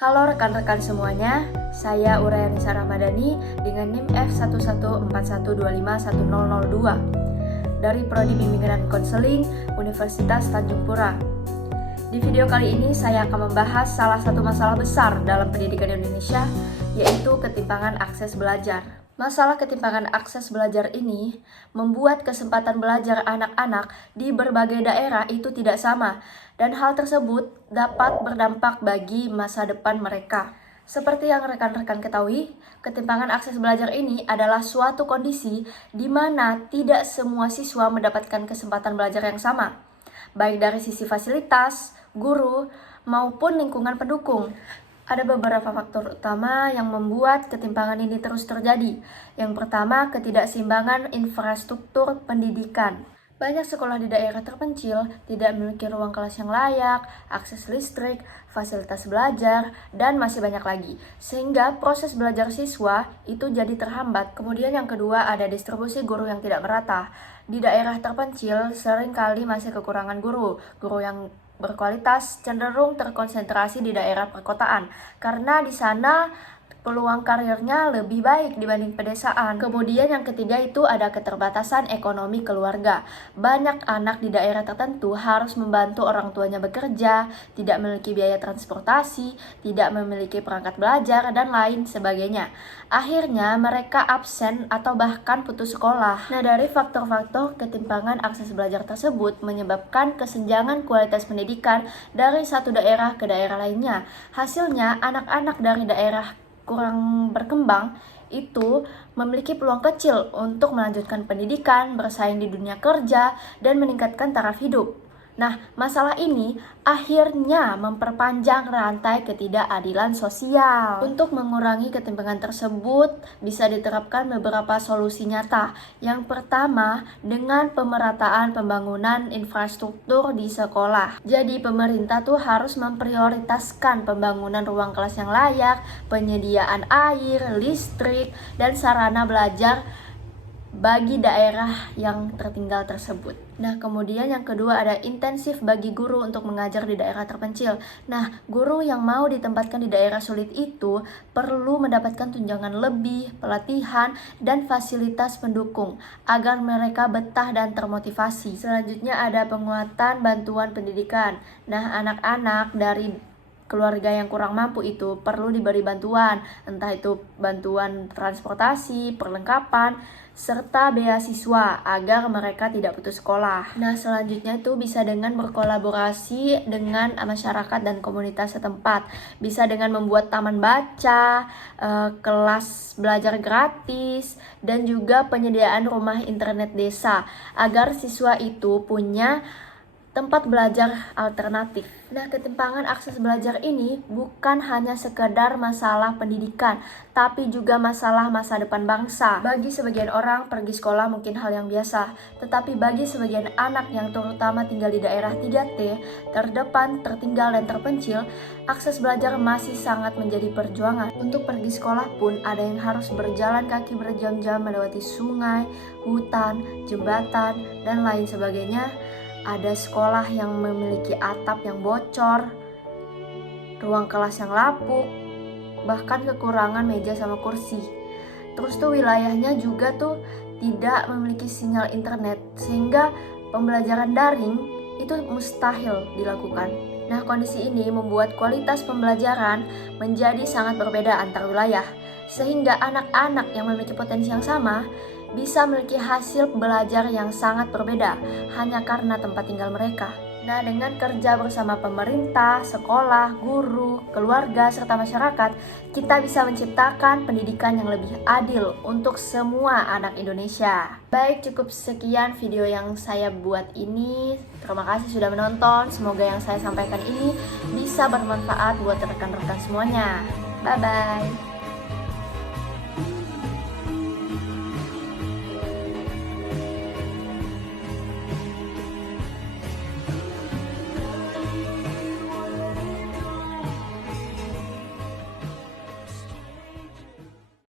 Halo rekan-rekan semuanya, saya Urayani Ramadhani dengan NIM F1141251002 dari Prodi Bimbingan dan Konseling Universitas Tanjung Pura. Di video kali ini saya akan membahas salah satu masalah besar dalam pendidikan Indonesia, yaitu ketimpangan akses belajar. Masalah ketimpangan akses belajar ini membuat kesempatan belajar anak-anak di berbagai daerah itu tidak sama, dan hal tersebut dapat berdampak bagi masa depan mereka. Seperti yang rekan-rekan ketahui, ketimpangan akses belajar ini adalah suatu kondisi di mana tidak semua siswa mendapatkan kesempatan belajar yang sama, baik dari sisi fasilitas, guru, maupun lingkungan pendukung. Ada beberapa faktor utama yang membuat ketimpangan ini terus terjadi. Yang pertama, ketidakseimbangan infrastruktur pendidikan. Banyak sekolah di daerah terpencil tidak memiliki ruang kelas yang layak, akses listrik, fasilitas belajar, dan masih banyak lagi. Sehingga proses belajar siswa itu jadi terhambat. Kemudian yang kedua, ada distribusi guru yang tidak merata. Di daerah terpencil seringkali masih kekurangan guru yang berkualitas cenderung terkonsentrasi di daerah perkotaan karena di sana peluang karirnya lebih baik dibanding pedesaan. Kemudian yang ketiga itu ada keterbatasan ekonomi keluarga. Banyak anak di daerah tertentu harus membantu orang tuanya bekerja, tidak memiliki biaya transportasi, tidak memiliki perangkat belajar, dan lain sebagainya. Akhirnya mereka absen atau bahkan putus sekolah. Nah, dari faktor-faktor ketimpangan akses belajar tersebut menyebabkan kesenjangan kualitas pendidikan dari satu daerah ke daerah lainnya. Hasilnya, anak-anak dari daerah kurang berkembang itu memiliki peluang kecil untuk melanjutkan pendidikan, bersaing di dunia kerja, dan meningkatkan taraf hidup. Nah, masalah ini akhirnya memperpanjang rantai ketidakadilan sosial. Untuk mengurangi ketimpangan tersebut, bisa diterapkan beberapa solusi nyata. Yang pertama, dengan pemerataan pembangunan infrastruktur di sekolah. Jadi, pemerintah tuh harus memprioritaskan pembangunan ruang kelas yang layak, penyediaan air, listrik, dan sarana belajar bagi daerah yang tertinggal tersebut. Nah, kemudian yang kedua ada intensif bagi guru untuk mengajar di daerah terpencil. Nah, guru yang mau ditempatkan di daerah sulit itu perlu mendapatkan tunjangan lebih, pelatihan, dan fasilitas pendukung agar mereka betah dan termotivasi. Selanjutnya ada penguatan bantuan pendidikan. Nah, anak-anak dari keluarga yang kurang mampu itu perlu diberi bantuan, entah itu bantuan transportasi, perlengkapan, serta beasiswa agar mereka tidak putus sekolah. Nah, selanjutnya itu bisa dengan berkolaborasi dengan masyarakat dan komunitas setempat. Bisa dengan membuat taman baca, kelas belajar gratis, dan juga penyediaan rumah internet desa agar siswa itu punya tempat belajar alternatif. Nah, ketimpangan akses belajar ini bukan hanya sekedar masalah pendidikan, tapi juga masalah masa depan bangsa. Bagi sebagian orang, pergi sekolah mungkin hal yang biasa, tetapi bagi sebagian anak yang terutama tinggal di daerah 3T, terdepan, tertinggal, dan terpencil, akses belajar masih sangat menjadi perjuangan. Untuk pergi sekolah pun ada yang harus berjalan kaki berjam-jam melewati sungai, hutan, jembatan, dan lain sebagainya. Ada sekolah yang memiliki atap yang bocor, ruang kelas yang lapuk, bahkan kekurangan meja sama kursi. Terus tuh wilayahnya juga tuh tidak memiliki sinyal internet, sehingga pembelajaran daring itu mustahil dilakukan. Nah, kondisi ini membuat kualitas pembelajaran menjadi sangat berbeda antar wilayah, sehingga anak-anak yang memiliki potensi yang sama bisa memiliki hasil belajar yang sangat berbeda hanya karena tempat tinggal mereka. Nah, dengan kerja bersama pemerintah, sekolah, guru, keluarga, serta masyarakat, kita bisa menciptakan pendidikan yang lebih adil untuk semua anak Indonesia. Baik, cukup sekian video yang saya buat ini. Terima kasih sudah menonton. Semoga yang saya sampaikan ini bisa bermanfaat buat rekan-rekan semuanya. Bye-bye.